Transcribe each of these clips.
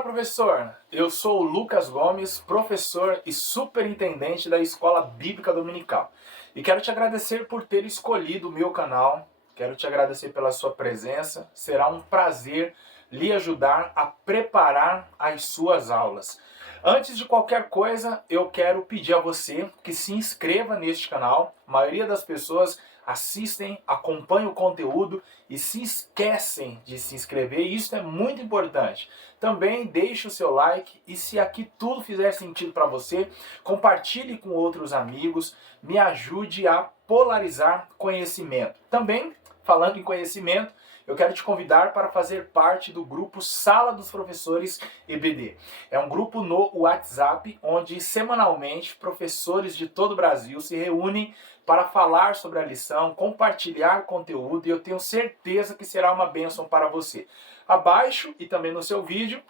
Fala, professor! Eu sou o Lucas Gomes, professor e superintendente da Escola Bíblica Dominical. E quero te agradecer por ter escolhido o meu canal, quero te agradecer pela sua presença. Será um prazer lhe ajudar a preparar as suas aulas. Antes de qualquer coisa, eu quero pedir a você que se inscreva neste canal. A maioria das pessoas assistem, acompanham o conteúdo e se esquecem de se inscrever, e isso é muito importante. Também deixe o seu like e, se aqui tudo fizer sentido para você, compartilhe com outros amigos, me ajude a polarizar conhecimento. Também, falando em conhecimento, eu quero te convidar para fazer parte do grupo Sala dos Professores EBD. É um grupo no WhatsApp onde semanalmente professores de todo o Brasil se reúnem para falar sobre a lição, compartilhar conteúdo, e eu tenho certeza que será uma bênção para você. Abaixo e também no seu vídeo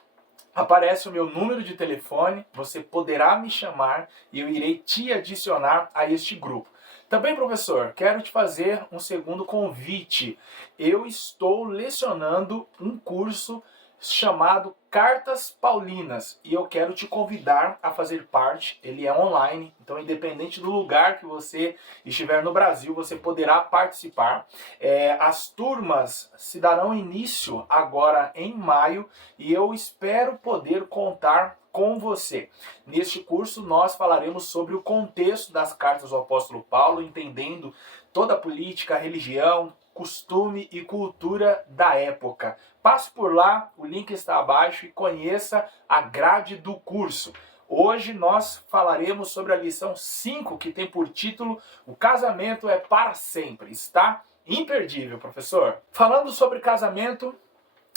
aparece o meu número de telefone, você poderá me chamar e eu irei te adicionar a este grupo. Também, professor, quero te fazer um segundo convite. Eu estou lecionando um curso chamado Cartas Paulinas e eu quero te convidar a fazer parte. Ele é online, então independente do lugar que você estiver no Brasil, você poderá participar. As turmas se darão início agora em maio e eu espero poder contar com você. Neste curso nós falaremos sobre o contexto das cartas do apóstolo Paulo, entendendo toda a política, a religião, costume e cultura da época. Passe por lá, o link está abaixo, e conheça a grade do curso. Hoje nós falaremos sobre a lição 5, que tem por título O Casamento é para Sempre. Está imperdível, professor. Falando sobre casamento,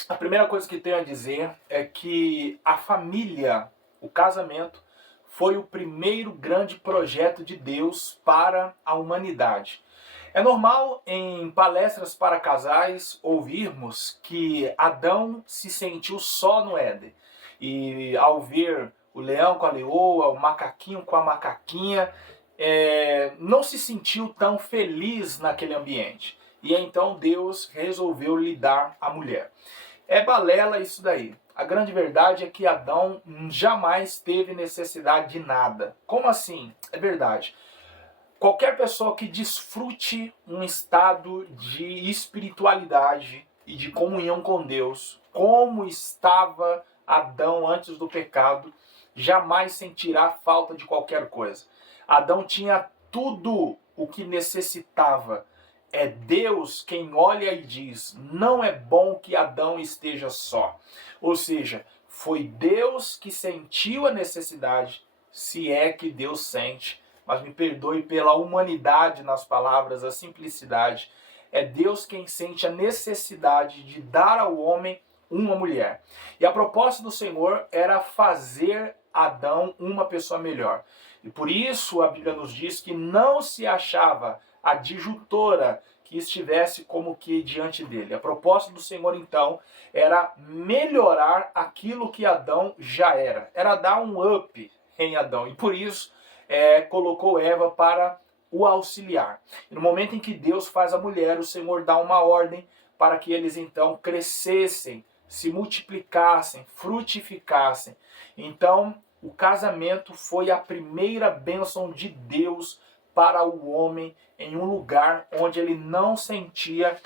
a primeira coisa que tenho a dizer é que a família, o casamento, foi o primeiro grande projeto de Deus para a humanidade. É normal em palestras para casais ouvirmos que Adão se sentiu só no Éden. E ao ver o leão com a leoa, o macaquinho com a macaquinha, não se sentiu tão feliz naquele ambiente. E então Deus resolveu lhe dar a mulher. É balela isso daí. A grande verdade é que Adão jamais teve necessidade de nada. Como assim? É verdade. Qualquer pessoa que desfrute um estado de espiritualidade e de comunhão com Deus, como estava Adão antes do pecado, jamais sentirá falta de qualquer coisa. Adão tinha tudo o que necessitava. É Deus quem olha e diz: não é bom que Adão esteja só. Ou seja, foi Deus que sentiu a necessidade, se é que Deus sente. Mas me perdoe pela humanidade nas palavras, a simplicidade. É Deus quem sente a necessidade de dar ao homem uma mulher. E a proposta do Senhor era fazer Adão uma pessoa melhor. E por isso a Bíblia nos diz que não se achava adjutora que estivesse como que diante dele. A proposta do Senhor, então, era melhorar aquilo que Adão já era. Era dar um up em Adão. E por isso colocou Eva para o auxiliar. E no momento em que Deus faz a mulher, o Senhor dá uma ordem para que eles então crescessem, se multiplicassem, frutificassem. Então, o casamento foi a primeira bênção de Deus para o homem em um lugar onde ele não sentia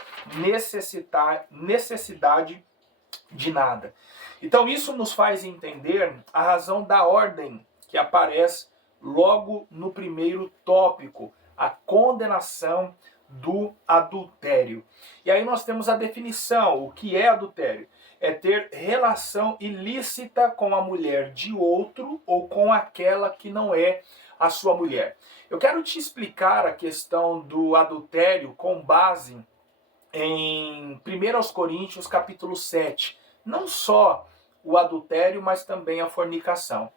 necessidade de nada. Então isso nos faz entender a razão da ordem que aparece logo no primeiro tópico, a condenação do adultério. E aí nós temos a definição. O que é adultério? É ter relação ilícita com a mulher de outro ou com aquela que não é a sua mulher. Eu quero te explicar a questão do adultério com base em 1 Coríntios capítulo 7. Não só o adultério, mas também a fornicação.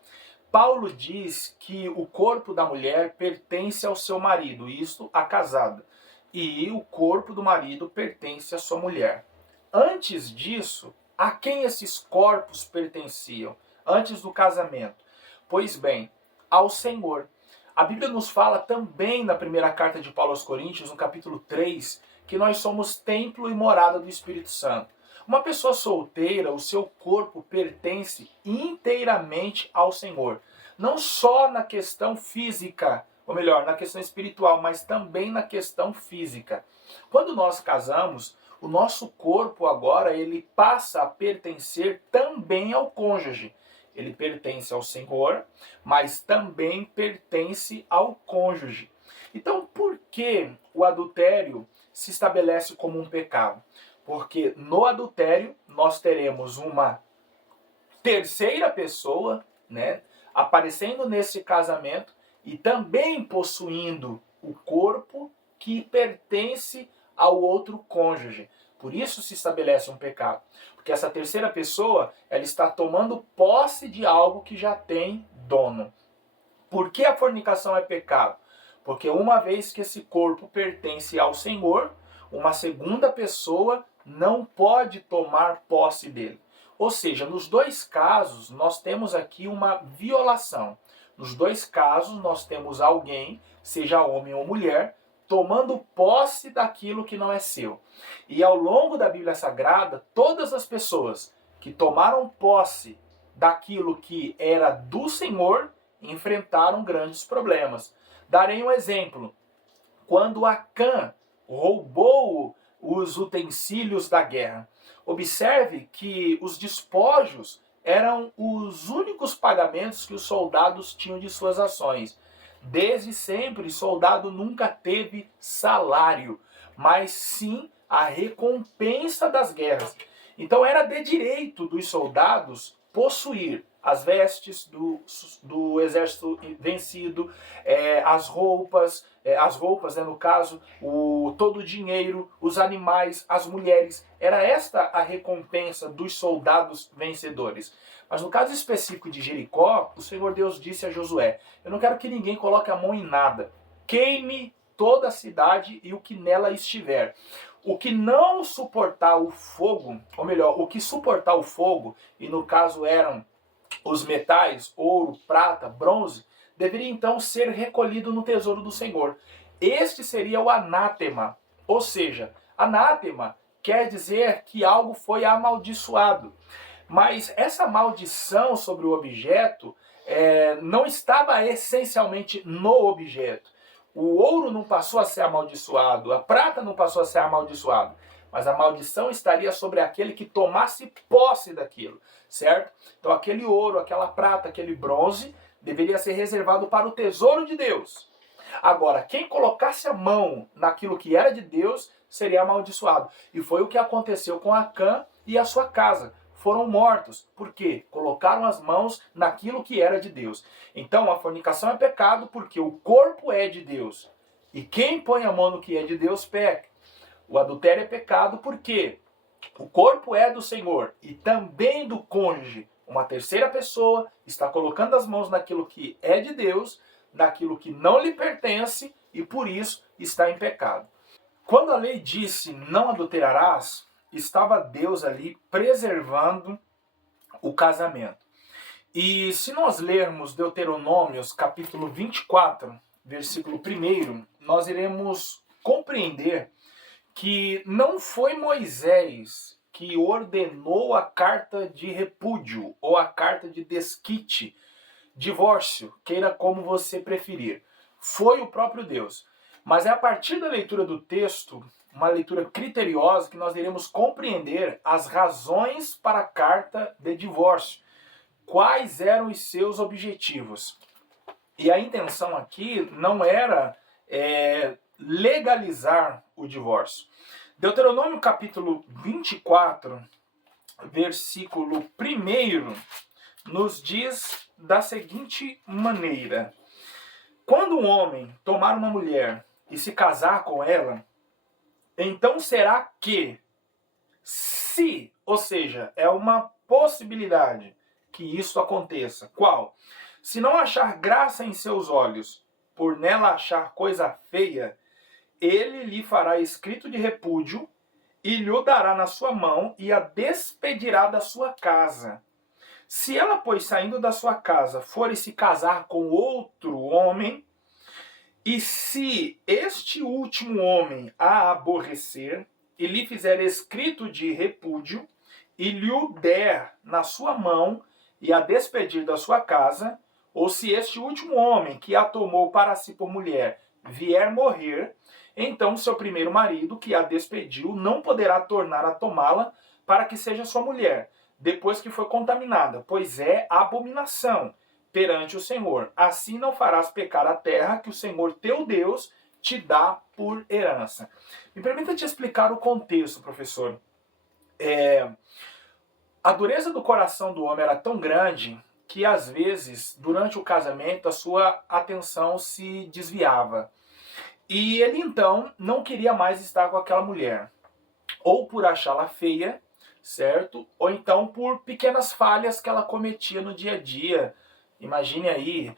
Paulo diz que o corpo da mulher pertence ao seu marido, isto a casada, e o corpo do marido pertence à sua mulher. Antes disso, a quem esses corpos pertenciam? Antes do casamento? Pois bem, ao Senhor. A Bíblia nos fala também na primeira carta de Paulo aos Coríntios, no capítulo 3, que nós somos templo e morada do Espírito Santo. Uma pessoa solteira, o seu corpo pertence inteiramente ao Senhor. Não só na questão física, ou melhor, na questão espiritual, mas também na questão física. Quando nós casamos, o nosso corpo agora ele passa a pertencer também ao cônjuge. Ele pertence ao Senhor, mas também pertence ao cônjuge. Então, por que o adultério se estabelece como um pecado? Porque no adultério nós teremos uma terceira pessoa, né, aparecendo nesse casamento e também possuindo o corpo que pertence ao outro cônjuge. Por isso se estabelece um pecado. Porque essa terceira pessoa, ela está tomando posse de algo que já tem dono. Por que a fornicação é pecado? Porque uma vez que esse corpo pertence ao Senhor, uma segunda pessoa não pode tomar posse dele. Ou seja, nos dois casos, nós temos aqui uma violação. Nos dois casos, nós temos alguém, seja homem ou mulher, tomando posse daquilo que não é seu. E ao longo da Bíblia Sagrada, todas as pessoas que tomaram posse daquilo que era do Senhor enfrentaram grandes problemas. Darei um exemplo. Quando Acã roubou os utensílios da guerra, observe que os despojos eram os únicos pagamentos que os soldados tinham de suas ações. Desde sempre, soldado nunca teve salário, mas sim a recompensa das guerras. Então era de direito dos soldados possuir as vestes do exército vencido, as roupas, né, no caso, todo o dinheiro, os animais, as mulheres. Era esta a recompensa dos soldados vencedores. Mas no caso específico de Jericó, o Senhor Deus disse a Josué: eu não quero que ninguém coloque a mão em nada. Queime toda a cidade e o que nela estiver. O que não suportar o fogo, ou melhor, o que suportar o fogo, e no caso eram os metais, ouro, prata, bronze, deveria então ser recolhido no tesouro do Senhor. Este seria o anátema. Ou seja, anátema quer dizer que algo foi amaldiçoado. Mas essa maldição sobre o objeto não estava essencialmente no objeto. O ouro não passou a ser amaldiçoado, a prata não passou a ser amaldiçoado, mas a maldição estaria sobre aquele que tomasse posse daquilo, certo? Então aquele ouro, aquela prata, aquele bronze deveria ser reservado para o tesouro de Deus. Agora, quem colocasse a mão naquilo que era de Deus seria amaldiçoado. E foi o que aconteceu com Acã e a sua casa. Foram mortos. Por quê? Colocaram as mãos naquilo que era de Deus. Então a fornicação é pecado porque o corpo é de Deus. E quem põe a mão no que é de Deus peca. O adultério é pecado porque o corpo é do Senhor e também do cônjuge. Uma terceira pessoa está colocando as mãos naquilo que é de Deus, naquilo que não lhe pertence e por isso está em pecado. Quando a lei disse não adulterarás, estava Deus ali preservando o casamento. E se nós lermos Deuteronômios capítulo 24, versículo 1, nós iremos compreender que não foi Moisés que ordenou a carta de repúdio ou a carta de desquite, divórcio, queira como você preferir. Foi o próprio Deus. Mas é a partir da leitura do texto, uma leitura criteriosa, que nós iremos compreender as razões para a carta de divórcio. Quais eram os seus objetivos? E a intenção aqui não era legalizar o divórcio. Deuteronômio capítulo 24, versículo 1, nos diz da seguinte maneira: quando um homem tomar uma mulher e se casar com ela, então será que, se, ou seja, é uma possibilidade que isso aconteça. Qual? Se não achar graça em seus olhos, por nela achar coisa feia, ele lhe fará escrito de repúdio e lhe dará na sua mão e a despedirá da sua casa. Se ela, pois, saindo da sua casa, for se casar com outro homem, e se este último homem a aborrecer e lhe fizer escrito de repúdio, e lhe o der na sua mão e a despedir da sua casa, ou se este último homem que a tomou para si por mulher vier morrer, então seu primeiro marido, que a despediu, não poderá tornar a tomá-la para que seja sua mulher, depois que foi contaminada, pois é abominação perante o Senhor. Assim não farás pecar a terra que o Senhor teu Deus te dá por herança. Me permita te explicar o contexto, professor. A dureza do coração do homem era tão grande que, às vezes, durante o casamento, a sua atenção se desviava. E ele, então, não queria mais estar com aquela mulher. Ou por achá-la feia, certo? Ou então por pequenas falhas que ela cometia no dia a dia. Imagine aí,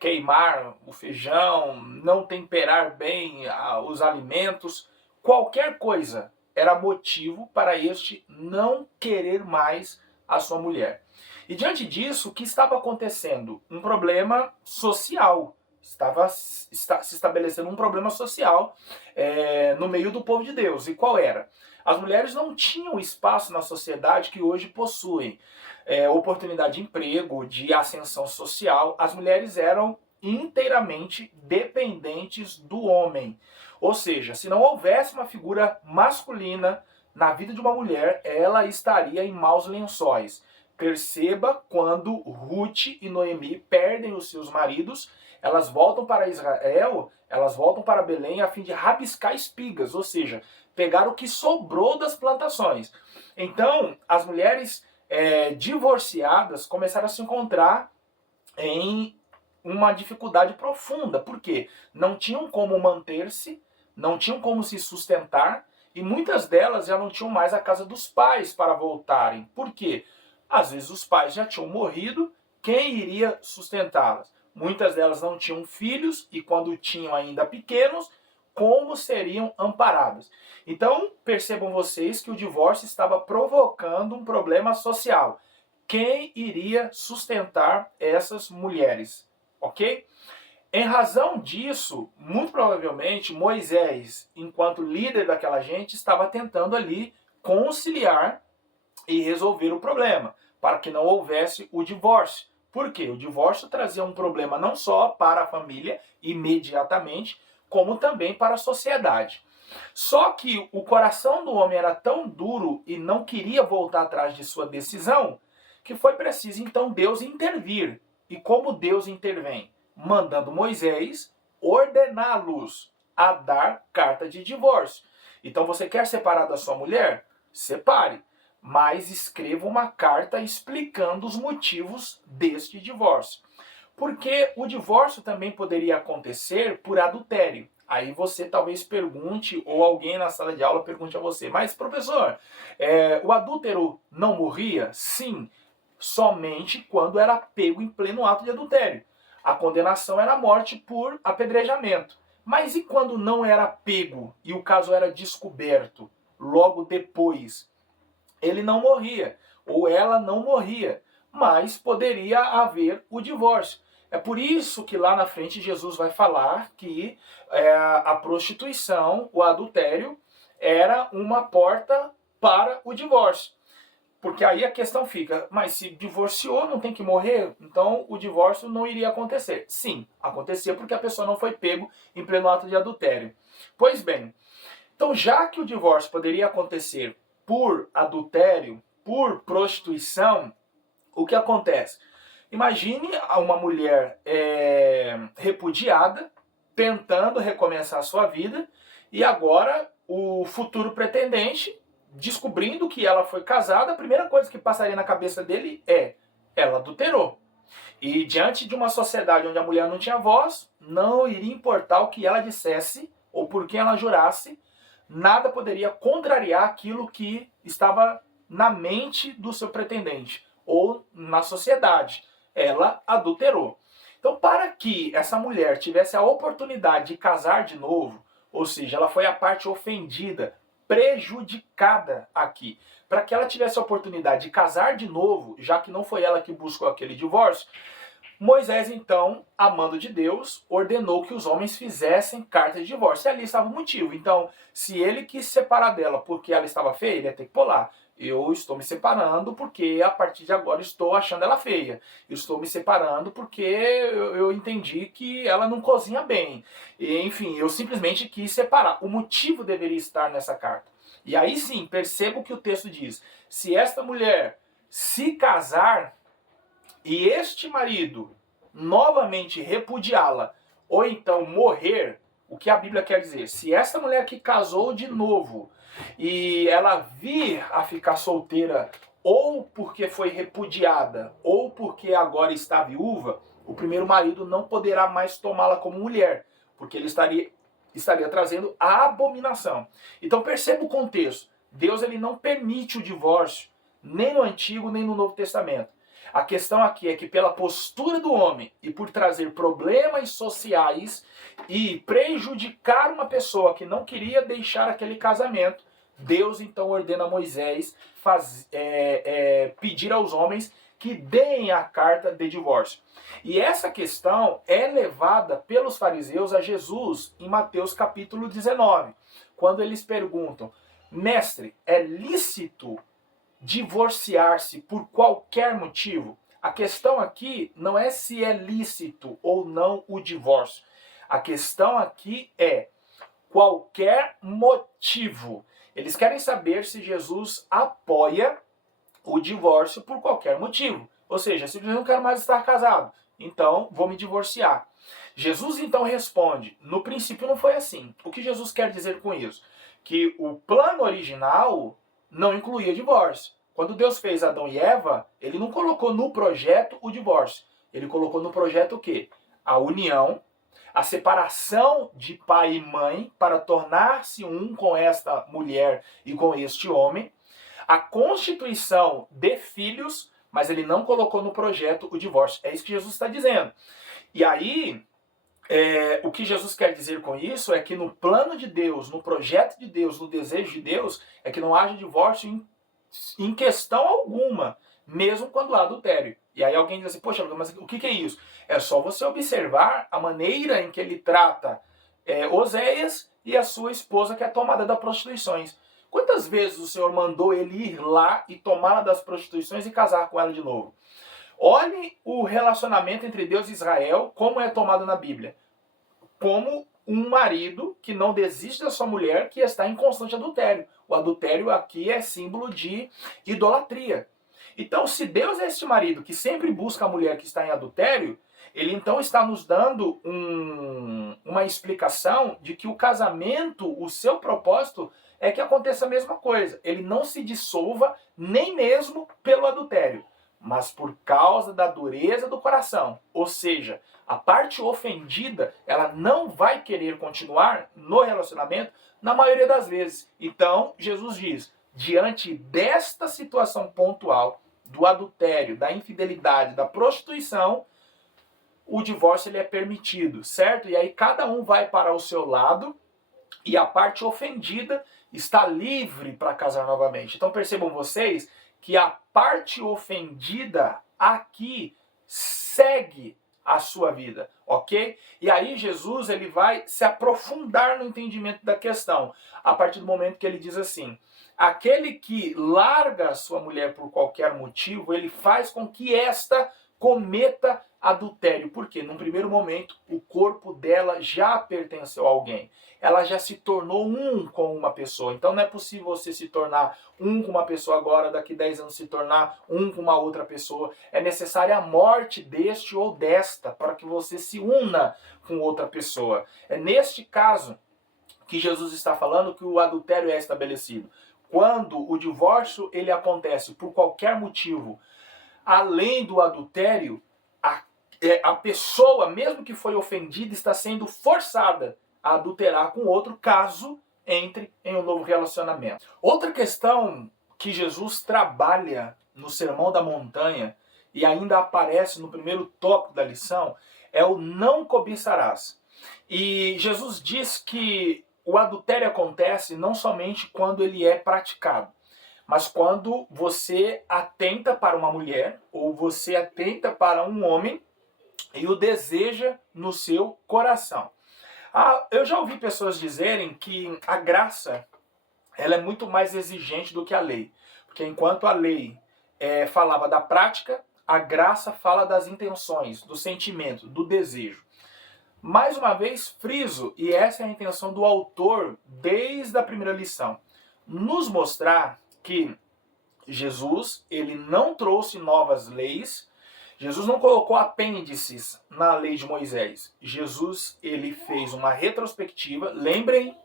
queimar o feijão, não temperar bem os alimentos. Qualquer coisa era motivo para este não querer mais a sua mulher. E diante disso, o que estava acontecendo? Um problema social. Estava se estabelecendo um problema social no meio do povo de Deus. E qual era? As mulheres não tinham espaço na sociedade que hoje possuem. Oportunidade de emprego, de ascensão social. As mulheres eram inteiramente dependentes do homem. Ou seja, se não houvesse uma figura masculina na vida de uma mulher, ela estaria em maus lençóis. Perceba quando Ruth e Noemi perdem os seus maridos, elas voltam para Israel, elas voltam para Belém a fim de rabiscar espigas, ou seja, pegar o que sobrou das plantações. Então, as mulheres divorciadas começaram a se encontrar em uma dificuldade profunda. Por quê? Não tinham como manter-se, não tinham como se sustentar, e muitas delas já não tinham mais a casa dos pais para voltarem. Por quê? Às vezes os pais já tinham morrido, quem iria sustentá-las? Muitas delas não tinham filhos, e quando tinham ainda pequenos, como seriam amparadas? Então, percebam vocês que o divórcio estava provocando um problema social. Quem iria sustentar essas mulheres? Ok? Em razão disso, muito provavelmente, Moisés, enquanto líder daquela gente, estava tentando ali conciliar e resolver o problema, para que não houvesse o divórcio. Por quê? O divórcio trazia um problema não só para a família, imediatamente, como também para a sociedade. Só que o coração do homem era tão duro e não queria voltar atrás de sua decisão, que foi preciso então Deus intervir. E como Deus intervém? Mandando Moisés ordená-los a dar carta de divórcio. Então você quer separar da sua mulher? Separe. Mas escreva uma carta explicando os motivos deste divórcio. Porque o divórcio também poderia acontecer por adultério. Aí você talvez pergunte, ou alguém na sala de aula pergunte a você, mas professor, o adúltero não morria? Sim, somente quando era pego em pleno ato de adultério. A condenação era a morte por apedrejamento. Mas e quando não era pego e o caso era descoberto logo depois? Ele não morria, ou ela não morria, mas poderia haver o divórcio. É por isso que lá na frente Jesus vai falar que a prostituição, o adultério, era uma porta para o divórcio. Porque aí a questão fica, mas se divorciou, não tem que morrer? Então o divórcio não iria acontecer. Sim, acontecia porque a pessoa não foi pego em pleno ato de adultério. Pois bem, então já que o divórcio poderia acontecer por adultério, por prostituição, o que acontece? Imagine uma mulher repudiada, tentando recomeçar a sua vida, e agora o futuro pretendente, descobrindo que ela foi casada, a primeira coisa que passaria na cabeça dele é: ela adulterou. E diante de uma sociedade onde a mulher não tinha voz, não iria importar o que ela dissesse ou por quem ela jurasse, nada poderia contrariar aquilo que estava na mente do seu pretendente ou na sociedade. Ela adulterou. Então, para que essa mulher tivesse a oportunidade de casar de novo, ou seja, ela foi a parte ofendida, prejudicada aqui, para que ela tivesse a oportunidade de casar de novo, já que não foi ela que buscou aquele divórcio, Moisés, então, a mando de Deus, ordenou que os homens fizessem carta de divórcio. E ali estava o motivo. Então, se ele quis separar dela porque ela estava feia, ele ia ter que pular. Eu estou me separando porque a partir de agora estou achando ela feia. Eu estou me separando porque eu entendi que ela não cozinha bem. E, enfim, eu simplesmente quis separar. O motivo deveria estar nessa carta. E aí sim, percebo que o texto diz: se esta mulher se casar e este marido novamente repudiá-la, ou então morrer, o que a Bíblia quer dizer? Se esta mulher que casou de novo e ela vir a ficar solteira, ou porque foi repudiada, ou porque agora está viúva, o primeiro marido não poderá mais tomá-la como mulher, porque ele estaria trazendo a abominação. Então perceba o contexto. Deus ele não permite o divórcio, nem no Antigo, nem no Novo Testamento. A questão aqui é que pela postura do homem e por trazer problemas sociais e prejudicar uma pessoa que não queria deixar aquele casamento, Deus então ordena a Moisés pedir aos homens que deem a carta de divórcio. E essa questão é levada pelos fariseus a Jesus em Mateus capítulo 19, quando eles perguntam: mestre, é lícito divorciar-se por qualquer motivo? A questão aqui não é se é lícito ou não o divórcio. A questão aqui é qualquer motivo. Eles querem saber se Jesus apoia o divórcio por qualquer motivo. Ou seja, simplesmente não quero mais estar casado, então vou me divorciar. Jesus então responde: no princípio não foi assim. O que Jesus quer dizer com isso? Que o plano original não incluía divórcio. Quando Deus fez Adão e Eva, ele não colocou no projeto o divórcio. Ele colocou no projeto o quê? A união, a separação de pai e mãe para tornar-se um com esta mulher e com este homem, a constituição de filhos, mas ele não colocou no projeto o divórcio. É isso que Jesus está dizendo. E aí, o que Jesus quer dizer com isso é que no plano de Deus, no projeto de Deus, no desejo de Deus, é que não haja divórcio em questão alguma, mesmo quando há adultério. E aí alguém diz assim: poxa, mas o que é isso? É só você observar a maneira em que ele trata Oséias e a sua esposa, que é a tomada das prostituições. Quantas vezes o Senhor mandou ele ir lá e tomá-la das prostituições e casar com ela de novo? Olhe o relacionamento entre Deus e Israel, como é tomado na Bíblia. Como um marido que não desiste da sua mulher, que está em constante adultério. O adultério aqui é símbolo de idolatria. Então, se Deus é este marido que sempre busca a mulher que está em adultério, ele então está nos dando uma explicação de que o casamento, o seu propósito, é que aconteça a mesma coisa. Ele não se dissolva nem mesmo pelo adultério, mas por causa da dureza do coração. Ou seja, a parte ofendida, ela não vai querer continuar no relacionamento na maioria das vezes. Então, Jesus diz: diante desta situação pontual, do adultério, da infidelidade, da prostituição, o divórcio ele é permitido, certo? E aí cada um vai para o seu lado e a parte ofendida está livre para casar novamente. Então percebam vocês que a parte ofendida aqui segue a sua vida, ok? E aí Jesus ele vai se aprofundar no entendimento da questão, a partir do momento que ele diz assim: aquele que larga a sua mulher por qualquer motivo, ele faz com que esta cometa adultério. Porque num primeiro momento o corpo dela já pertenceu a alguém. Ela já se tornou um com uma pessoa. Então não é possível você se tornar um com uma pessoa agora, daqui 10 anos se tornar um com uma outra pessoa. É necessária a morte deste ou desta para que você se una com outra pessoa. É neste caso que Jesus está falando que o adultério é estabelecido. Quando o divórcio ele acontece por qualquer motivo, além do adultério, a pessoa, mesmo que foi ofendida, está sendo forçada a adulterar com outro, caso entre em um novo relacionamento. Outra questão que Jesus trabalha no Sermão da Montanha e ainda aparece no primeiro tópico da lição é o não cobiçarás. E Jesus diz que o adultério acontece não somente quando ele é praticado, mas quando você atenta para uma mulher ou você atenta para um homem e o deseja no seu coração. Eu já ouvi pessoas dizerem que a graça ela é muito mais exigente do que a lei. Porque enquanto a lei falava da prática, a graça fala das intenções, do sentimento, do desejo. Mais uma vez, friso, e essa é a intenção do autor desde a primeira lição, nos mostrar que Jesus, ele não trouxe novas leis, Jesus não colocou apêndices na lei de Moisés. Jesus, ele fez uma retrospectiva, lembrem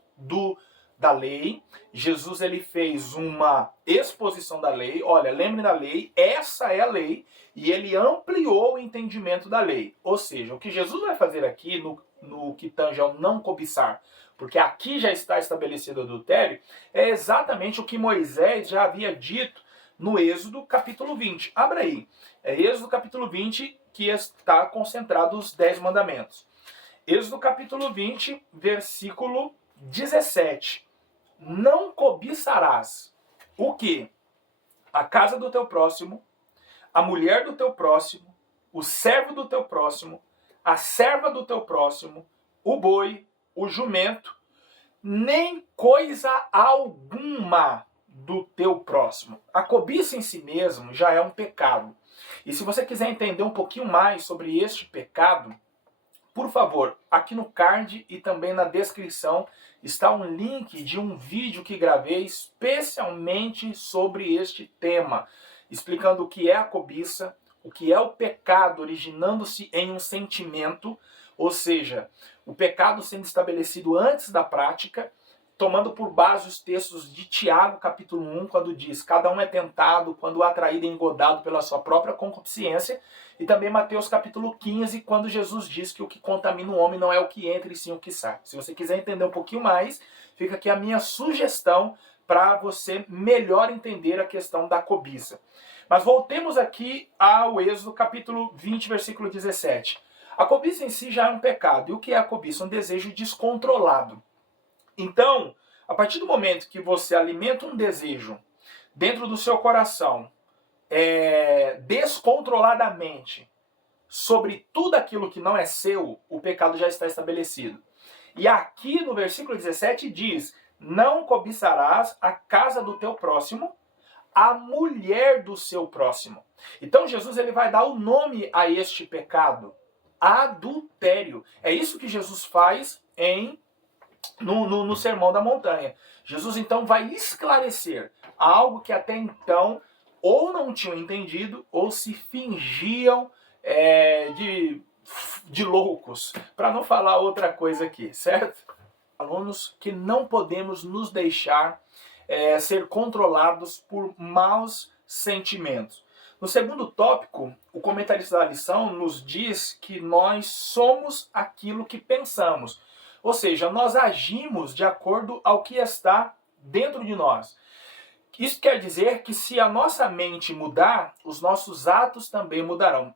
da lei. Jesus, ele fez uma exposição da lei. Olha, lembrem da lei, essa é a lei. E ele ampliou o entendimento da lei. Ou seja, o que Jesus vai fazer aqui no que tange ao não cobiçar, porque aqui já está estabelecido o adultério, é exatamente o que Moisés já havia dito no Êxodo capítulo 20. Abra aí. É Êxodo capítulo 20 que está concentrado os 10 mandamentos. Êxodo capítulo 20, versículo 17. Não cobiçarás o quê? A casa do teu próximo, a mulher do teu próximo, o servo do teu próximo, a serva do teu próximo, o boi, o jumento, nem coisa alguma do teu próximo. A cobiça em si mesmo já é um pecado. E se você quiser entender um pouquinho mais sobre este pecado, por favor, aqui no card e também na descrição está um link de um vídeo que gravei especialmente sobre este tema, explicando o que é a cobiça, o que é o pecado originando-se em um sentimento, ou seja, o pecado sendo estabelecido antes da prática, tomando por base os textos de Tiago, capítulo 1, quando diz: cada um é tentado quando atraído e engodado pela sua própria concupiscência, e também Mateus, capítulo 15, quando Jesus diz que o que contamina o homem não é o que entra, e sim o que sai. Se você quiser entender um pouquinho mais, fica aqui a minha sugestão para você melhor entender a questão da cobiça. Mas voltemos aqui ao Êxodo, capítulo 20, versículo 17. A cobiça em si já é um pecado. E o que é a cobiça? Um desejo descontrolado. Então, a partir do momento que você alimenta um desejo dentro do seu coração, descontroladamente, sobre tudo aquilo que não é seu, o pecado já está estabelecido. E aqui no versículo 17 diz: não cobiçarás a casa do teu próximo, a mulher do seu próximo. Então Jesus ele vai dar o nome a este pecado: adultério. É isso que Jesus faz no Sermão da Montanha. Jesus então vai esclarecer algo que até então ou não tinham entendido ou se fingiam de loucos, para não falar outra coisa aqui, certo? Alunos, que não podemos nos deixar ser controlados por maus sentimentos. No segundo tópico, o comentarista da lição nos diz que nós somos aquilo que pensamos. Ou seja, nós agimos de acordo ao que está dentro de nós. Isso quer dizer que se a nossa mente mudar, os nossos atos também mudarão.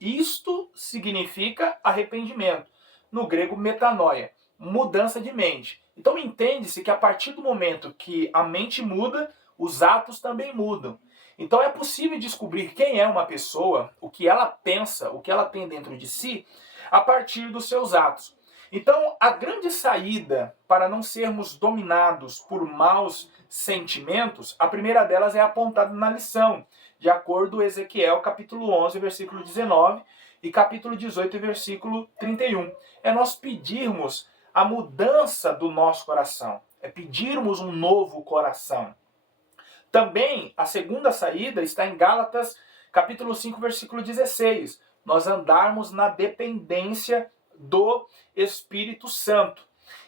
Isto significa arrependimento. No grego, metanoia, mudança de mente. Então entende-se que a partir do momento que a mente muda, os atos também mudam. Então é possível descobrir quem é uma pessoa, o que ela pensa, o que ela tem dentro de si, a partir dos seus atos. Então, a grande saída para não sermos dominados por maus sentimentos, a primeira delas é apontada na lição, de acordo com Ezequiel, capítulo 11, versículo 19, e capítulo 18, versículo 31. É nós pedirmos a mudança do nosso coração, é pedirmos um novo coração. Também, a segunda saída está em Gálatas, capítulo 5, versículo 16. Nós andarmos na dependência do Espírito Santo.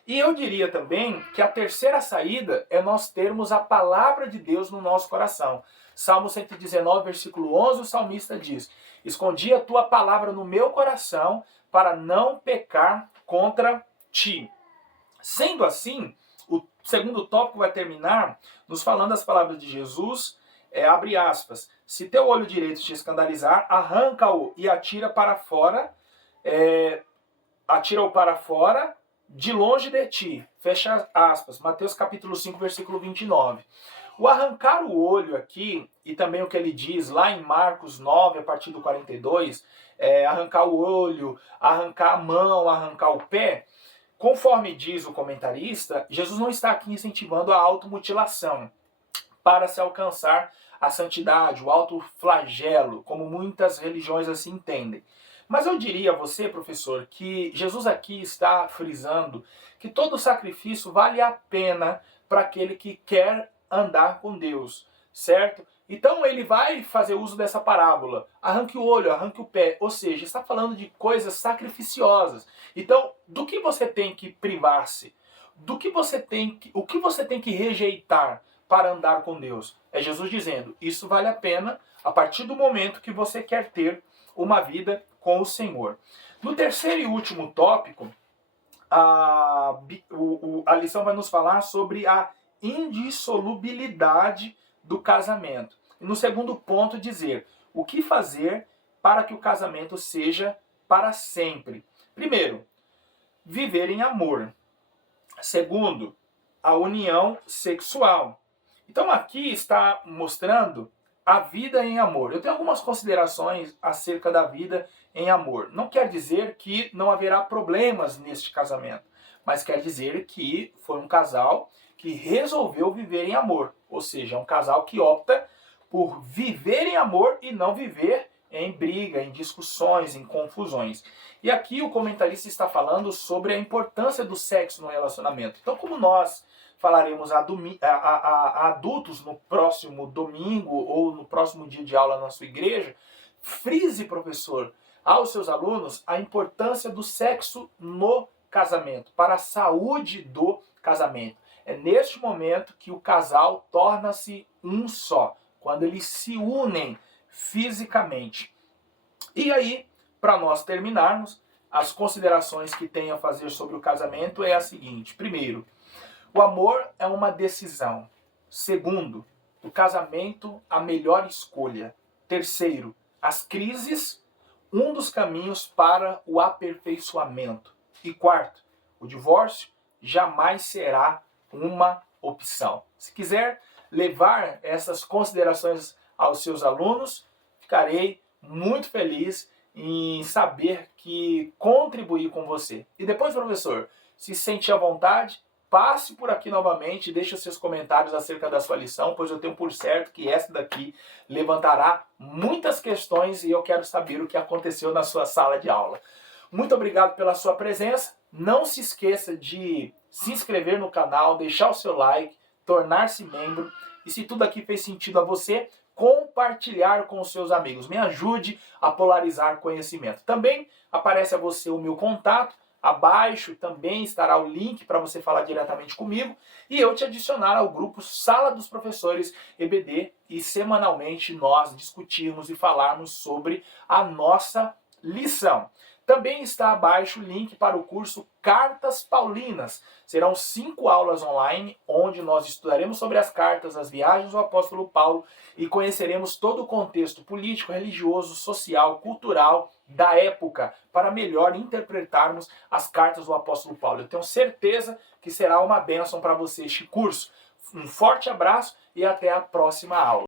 E eu diria também que a terceira saída é nós termos a palavra de Deus no nosso coração. Salmo 119, versículo 11, o salmista diz: escondi a tua palavra no meu coração para não pecar contra ti. Sendo assim, o segundo tópico vai terminar nos falando as palavras de Jesus, abre aspas: se teu olho direito te escandalizar, arranca-o e atira para fora, atira-o para fora, de longe de ti. Fecha aspas. Mateus capítulo 5, versículo 29. O arrancar o olho aqui, e também o que ele diz lá em Marcos 9, a partir do 42, arrancar o olho, arrancar a mão, arrancar o pé, conforme diz o comentarista, Jesus não está aqui incentivando a automutilação para se alcançar a santidade, o autoflagelo, como muitas religiões assim entendem. Mas eu diria a você, professor, que Jesus aqui está frisando que todo sacrifício vale a pena para aquele que quer andar com Deus, certo? Então ele vai fazer uso dessa parábola. Arranque o olho, arranque o pé. Ou seja, está falando de coisas sacrificiosas. Então, do que você tem que privar-se? O que você tem que rejeitar para andar com Deus? É Jesus dizendo, isso vale a pena a partir do momento que você quer ter uma vida com o Senhor. No terceiro e último tópico, a lição vai nos falar sobre a indissolubilidade do casamento. E no segundo ponto, dizer o que fazer para que o casamento seja para sempre. Primeiro, viver em amor. Segundo, a união sexual. Então aqui está mostrando a vida em amor. Eu tenho algumas considerações acerca da vida em amor. Não quer dizer que não haverá problemas neste casamento, mas quer dizer que foi um casal que resolveu viver em amor. Ou seja, um casal que opta por viver em amor e não viver em briga, em discussões, em confusões. E aqui o comentarista está falando sobre a importância do sexo no relacionamento. Então, como nós falaremos a adultos no próximo domingo ou no próximo dia de aula na sua igreja, frise, professor, aos seus alunos a importância do sexo no casamento, para a saúde do casamento. É neste momento que o casal torna-se um só, quando eles se unem fisicamente. E aí, para nós terminarmos, as considerações que tenho a fazer sobre o casamento é a seguinte. Primeiro, o amor é uma decisão. Segundo, o casamento, a melhor escolha. Terceiro, as crises, um dos caminhos para o aperfeiçoamento. E quarto, o divórcio jamais será uma opção. Se quiser levar essas considerações aos seus alunos, ficarei muito feliz em saber que contribuí com você. E depois, professor, se sentir à vontade, passe por aqui novamente e deixe os seus comentários acerca da sua lição, pois eu tenho por certo que essa daqui levantará muitas questões e eu quero saber o que aconteceu na sua sala de aula. Muito obrigado pela sua presença. Não se esqueça de se inscrever no canal, deixar o seu like, tornar-se membro e, se tudo aqui fez sentido a você, compartilhar com os seus amigos. Me ajude a polarizar conhecimento. Também aparece a você o meu contato. Abaixo também estará o link para você falar diretamente comigo e eu te adicionar ao grupo Sala dos Professores EBD e semanalmente nós discutirmos e falarmos sobre a nossa lição. Também está abaixo o link para o curso Cartas Paulinas. Serão 5 aulas online, onde nós estudaremos sobre as cartas, as viagens do apóstolo Paulo e conheceremos todo o contexto político, religioso, social, cultural da época, para melhor interpretarmos as cartas do apóstolo Paulo. Eu tenho certeza que será uma bênção para você este curso. Um forte abraço e até a próxima aula.